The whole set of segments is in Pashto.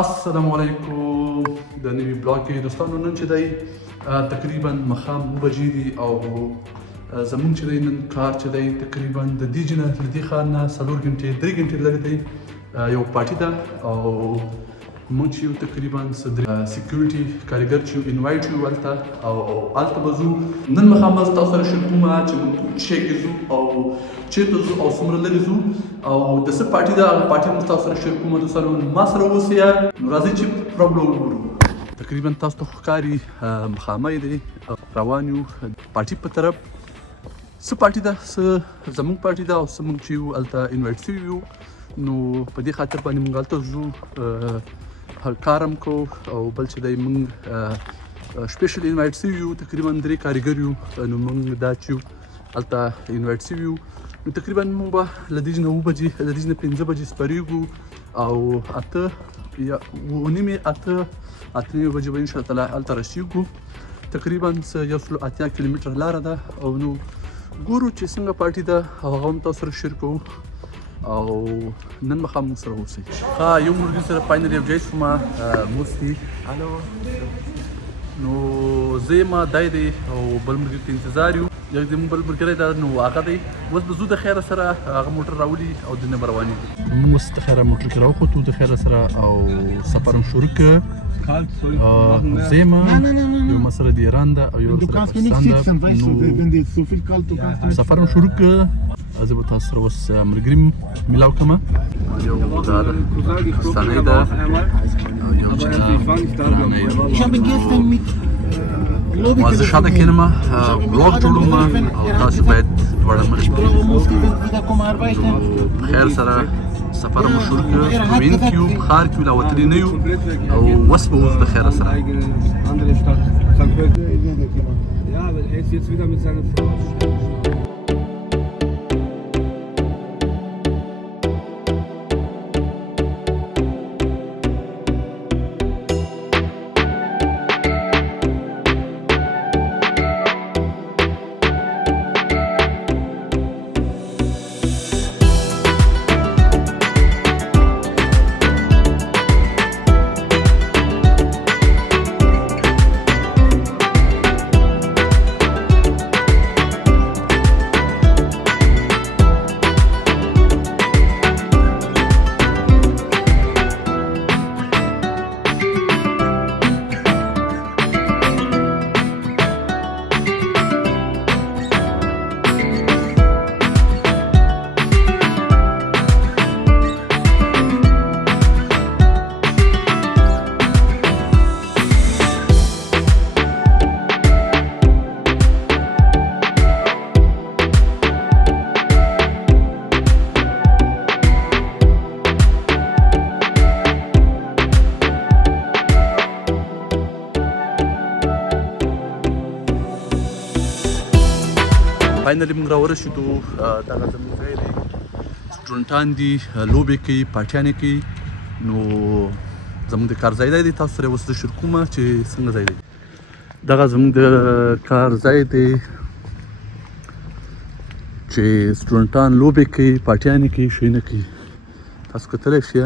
السلام علیکم د نوي بلاګ کې دوستانو نن چې دی تقریبا مخام 9 بجې دي او زمونږ چې دی نن کار چې دی تقریبا د دې جنه له دې ښار نه 4 غنټې 3 غنټې لري دی یو پارټي ده او مونږ چې یو تقریبا سکیورټي کارګر چې انوایټ یو ولته او الته بزو نن مخام تاسو سره شریکوم چې مونږ چې کېزو او چیرته زو او څومره لرې زو او د څه پارټي ده هغه پارټي مونږ تاسو سره شریکوم دوستانو ما سره اوسئ نو راځئ چې پروبلم وګورو تقریبا تاسو ته ښکاري مخامه دی روان یو پارټي په طرف څه پارټي ده څه زموږ پارټي ده او څه مونږ چې یو هلته انوایټ شوي یو نو په دې خاطر باندې مونږ هلته ځو کار هم کوو او بل چې دی مونږ سپیشل انوایټ شوي یو تقریبا 3 کارګر یو نو مونږ دا چې یو هلته انوایټ شوي یو نو تقریبا مونږ به له دې نه 9 بجې له دې نه 5 بجې سپریږو او اته یا 9:30 اته بجې به انشاءالله تعالی هلته رسیږو تقریبا 180 کیلومتره لاره ده او نو ګورو چې څنګه پارټي ده او هغه هم تاسو سره شیر کوو او نن مخام موږ سره اوسئ یو ملګري سره فاینل یو ځای شوم موستي هلو نو زه یم دی دی او بل ملګري ته انتظار یو یو زموږ بل ملګری ده نو هغه دی اوس به ځو د خیره سره هغه موټر راولي او د نه به روانېږو موږ اوس د خیره موټر کې راوخوتو د خیره سره او سفر هم شروع کړه زه یم یو ما سره د ایران ده او یو سره پاکستان ده نو سفر هم شروع کړه زه به تاسو سره اوس ملګري میلاو کړم یو دا پاکستانی ده او یو چې ده ایرانی ده زه شاته کښېنم بلاګ جوړوم او تاسو باید دواړه مخکې په خیر سره سفر مو شروع کړه وین کې یو په ښار کې لا وتلي نه یو او اوس به اوس د خیره سره فاینلی موږ راورسېدو دغه زموږ ځای دی سټوډنټان دي لوبې کوي پارټیانې کوي نو زموږ د کار ځای دی تاسو سره اوس زه شیر کوم چې څنګه ځای دی دغه زموږ د کار ځای دی چې سټوډنټان لوبې کوي پارټیانې کوي شیونه کوي تاسو کتلی شئ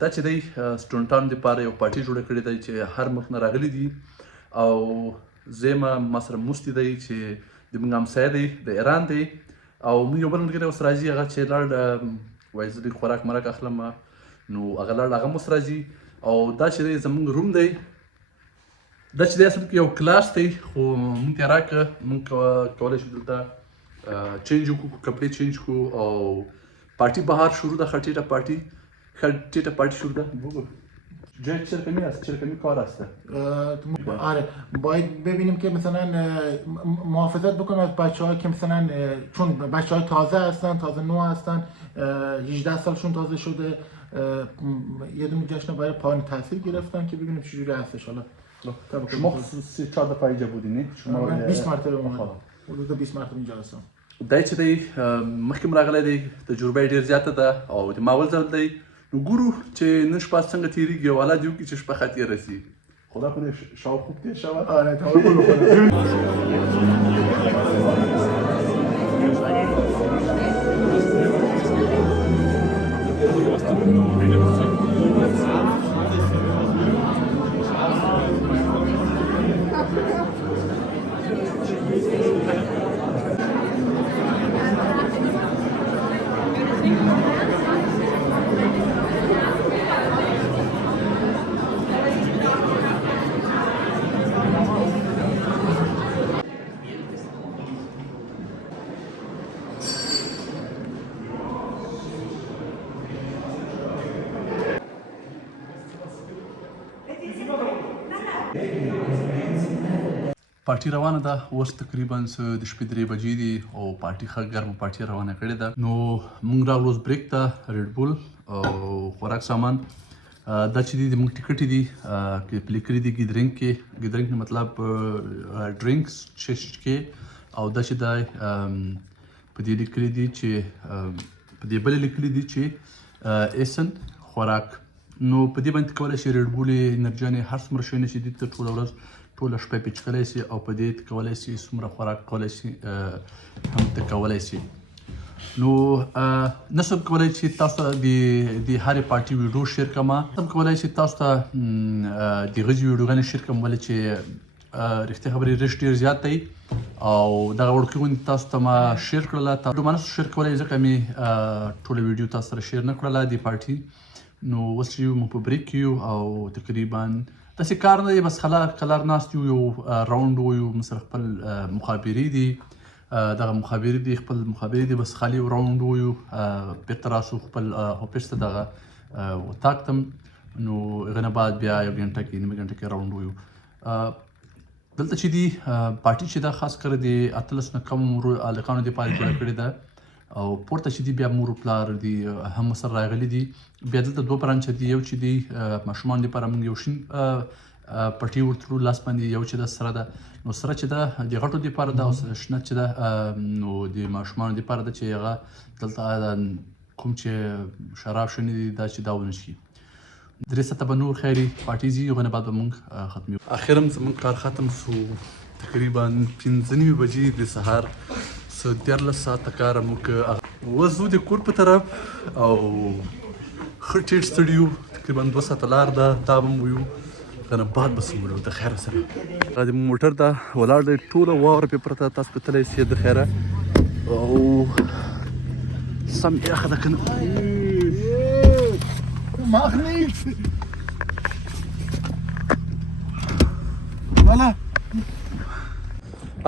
دا چې دی سټوډنټانو دپاره یو پارټي جوړه کړې ده چې هر ملک نه راغلي دي او زه یم ما سره موستي دی چې د موږ همسایه دی د ایران دی او موږ یو بل ملګری اوس راځي هغه چې لاړ وایي زه خوراک مرک اخلم نو هغه لاړ هغه هم اوس راځي او دا چې دی زموږ روم دی دا چې دی اصل کې یو کلاس دی خو موږ ته یې راکړه موږ کولی شو دلته چینج وکړو کپړې چینج کړو او پارټي بهار شروع ده خټیټه پارټي خټیټه پارتی شروع ده جای چرکمی است چرکمی کار است آره باید ببینیم که مثلا محافظت بکنیم از بچه‌ها که مثلا چون بچه‌های تازه هستن تازه نو هستن 18 سالشون تازه شده یه دونه جشن برای پایان تحصیل گرفتن که ببینیم چجوری هستش حالا شما 4 دفعه اینجا بودین نه شما 20 مرتبه اومدم حدود 20 مرتبه اینجا هستم دا چې دی مخکې م راغلی دی تجربه یې ډېر زیاته ده او د ما اول ځل دی نو ګورو چې نن شپه څنګه تېرېږي او الله دې وکړي چې شپه ښه تېره شي خدا کنه شام خوب تیر شود. آره تا گل بخورم. پارټي روانه ده اوس تقریبا څه د شپې 3 بجې دي او پارټي ښه ګرمه پارټي روانه کړې ده. نو موږ راغلو اوس بریک ته ریډ بول او خوراک سامان دا چې دي د موږ ټیکټ دي کې لیکلي دي ګیدرینګ نه مطلب ډرینکس چې او دا چې دا په دې لیکلي دي چې په دې بل لیکلي دي چې ایسن خوراک. نو په دې باندې کولای شي ریډ بول انرژي هر څومره شي نشي دي ته ټوله ورځ ټوله شپه پیچکلی شي او په دې کولای شي څومره خوراک کولای شي هم ته کولای شي. نو نسب کولای شي تاسو ته د هرې پارټي ویډیو شیر کړم. هم کولای شي تاسو ته د غږ ویډیوګانې شیر کړم ولې چې رښتیا خبرې رش ډېر زیات دی او دغه وړوکي تاسو ته ما شیر کړله. تاسو ما نسو شیر کولی ځکه مې ټوله ویډیو تاسو سره شیر نه کړله د پارټي. نو اوس چې یو موږ په بریک کې یو او تقریبا داسې کار نه دی بس کلر ناست یو راوند یو مثلا خپل مخابرې دي دغه مخابرې دي خپل مخابرې دي بس خالي راوند یو بیرته راسو خپل هوپیس ته دغه وطاق ته. نو هغه نه بعد بیا یو ګنټه کې نیمه ګنټه کې راوند یو دلته چې دي پارټي چې دا خاص کر د 18 نه کم عمر هلکانو دپاره جوړه کړې ده او پورته چې دي بیا مور پلار دي هم سره راغلي دي. بیا دلته 2 برانچ دي یو چې دي ماشومان دپاره موږ یو شین پټي ورتلو لاس باندې یو چې ده سره ده. نو سره چې ده د غټو دپاره ده او شنه چې ده نو د ماشومانو دپاره ده چې هغه دلته کوم چې شراب شنې دي دا چې دا ونه څښي. 3 ساعته به نور خیري پارټي ځي هغه نه بعد به موږ ختموو. اخر هم زموږ کار ختم شو تقریبا 5:30 بجې د سهار 14 ساعته کار موږ اوس ځو د کور په طرف او ښه ټیټ ستړي یو تقریبا 2 ساعته لار ده دا به مو ویو کنه بعد به څومره د خیره سره دا د موټر ته ولاړ دی ټوله واوره پرې پرته تاسو کتلی سئ د خیره او سم یخه ده که نه Mach nichts! Voilà!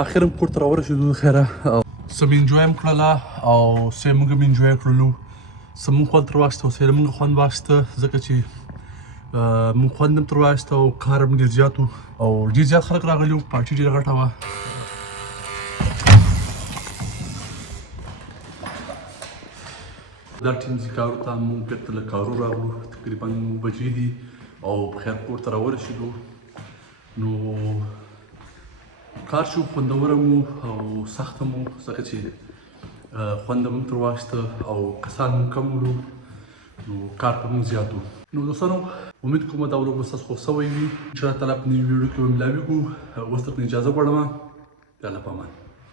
اخر هم کور ته راورسېدو د خیره او څه مې انجوی هم کړله او څه موږ هم انجوی کړلو. څه موږ خوند تر واخیسته او څه یې موږ خوند واخیسته ځکه چې موږ خوند هم تر واخیسته او کار هم ډېر زیات و او ډېر زیات خلک راغلي وو. پارټي ډېره غټه وه. دا ټیم ځي کارو ته موږ بېرته له کارو راغلو تقریبا 9 بجې دي او بخیر کور ته راورسېدو. نو کار چې خوندوره مو او سخته مو ځکه چې خوند هم تر واخیسته او کسان هم کم ولو نو کار په موږ زیات و. نو دوستانو امید کوم دا ولوګ به ستاسو خوښ سوی وي. انشاءالله تعالی په نوي ویډیو کې به ملاویږو. اوس درته اجازه غواړم. یالا په امان.